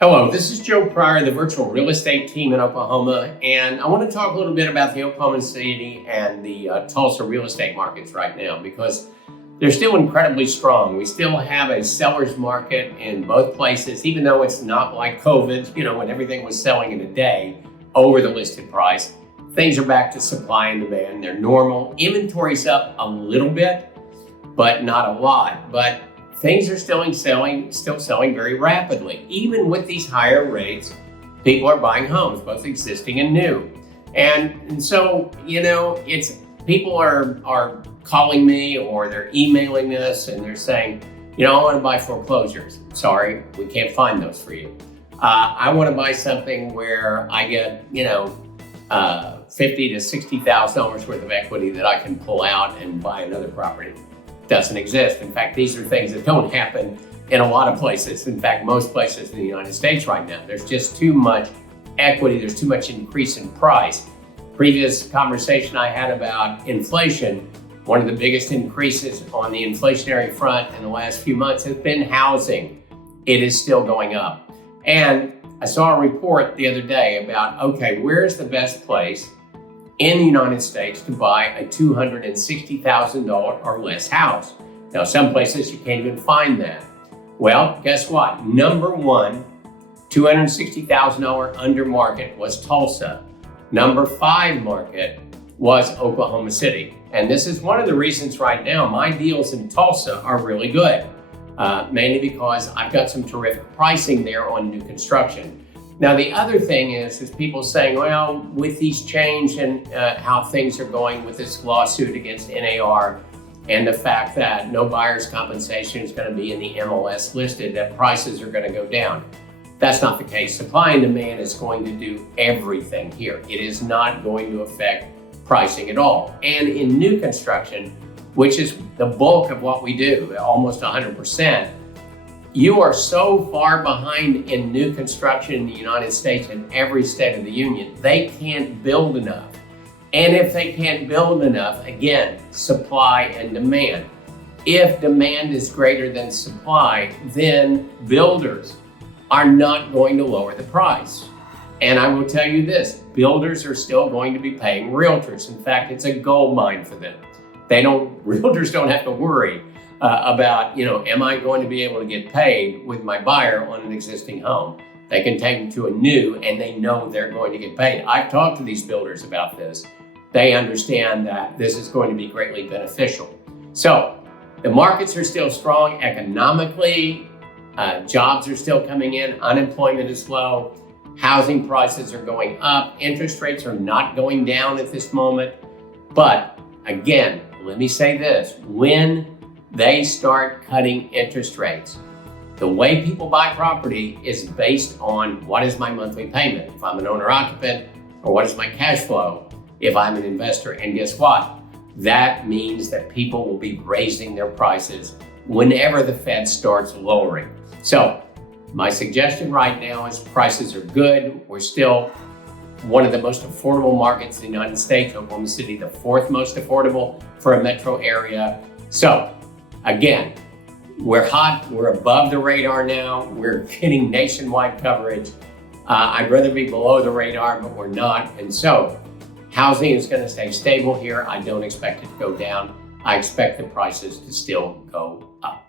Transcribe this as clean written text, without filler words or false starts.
Hello, this is Joe Pryor, the virtual real estate team in Oklahoma, and I want to talk a little bit about the Oklahoma City and the Tulsa real estate markets right now because they're still incredibly strong. We still have a seller's market in both places, even though it's not like COVID, when everything was selling in a day over the listed price. Things are back to supply and demand. They're normal. Inventory's up a little bit, but not a lot. But things are still selling very rapidly. Even with these higher rates, people are buying homes, both existing and new. And so, it's people are calling me or they're emailing us and they're saying, I want to buy foreclosures. Sorry, we can't find those for you. I want to buy something where I get, $50,000 to $60,000 worth of equity that I can pull out and buy another property. Doesn't exist. In fact, these are things that don't happen in a lot of places. In fact, most places in the United States right now. There's just too much equity. There's too much increase in price. Previous conversation I had about inflation, one of the biggest increases on the inflationary front in the last few months has been housing. It is still going up. And I saw a report the other day about, where's the best place in the United States to buy a $260,000 or less house. Now, some places you can't even find that. Well, guess what? Number one, $260,000 under market was Tulsa. Number 5 market was Oklahoma City. And this is one of the reasons right now my deals in Tulsa are really good, mainly because I've got some terrific pricing there on new construction. Now, the other thing is people saying, well, with these change and how things are going with this lawsuit against NAR and the fact that no buyer's compensation is going to be in the MLS listed, that prices are going to go down. That's not the case. Supply and demand is going to do everything here. It is not going to affect pricing at all. And in new construction, which is the bulk of what we do, almost 100%, you are so far behind in new construction in the United States and every state of the union, they can't build enough. And if they can't build enough, again, supply and demand. If demand is greater than supply, then builders are not going to lower the price. And I will tell you this, builders are still going to be paying realtors. In fact, it's a gold mine for them. Realtors don't have to worry about, am I going to be able to get paid with my buyer on an existing home? They can take them to a new and they know they're going to get paid. I've talked to these builders about this. They understand that this is going to be greatly beneficial. So the markets are still strong economically. Jobs are still coming in. Unemployment is low. Housing prices are going up. Interest rates are not going down at this moment. But again, let me say this, when they start cutting interest rates, the way people buy property is based on what is my monthly payment if I'm an owner-occupant, or what is my cash flow if I'm an investor. And guess what? That means that people will be raising their prices whenever the Fed starts lowering. So my suggestion right now is prices are good. We're still one of the most affordable markets in the United States. Oklahoma City, the 4th most affordable for a metro area. So again, we're hot, we're above the radar now, we're getting nationwide coverage. I'd rather be below the radar, but we're not. And so housing is going to stay stable here. I don't expect it to go down. I expect the prices to still go up.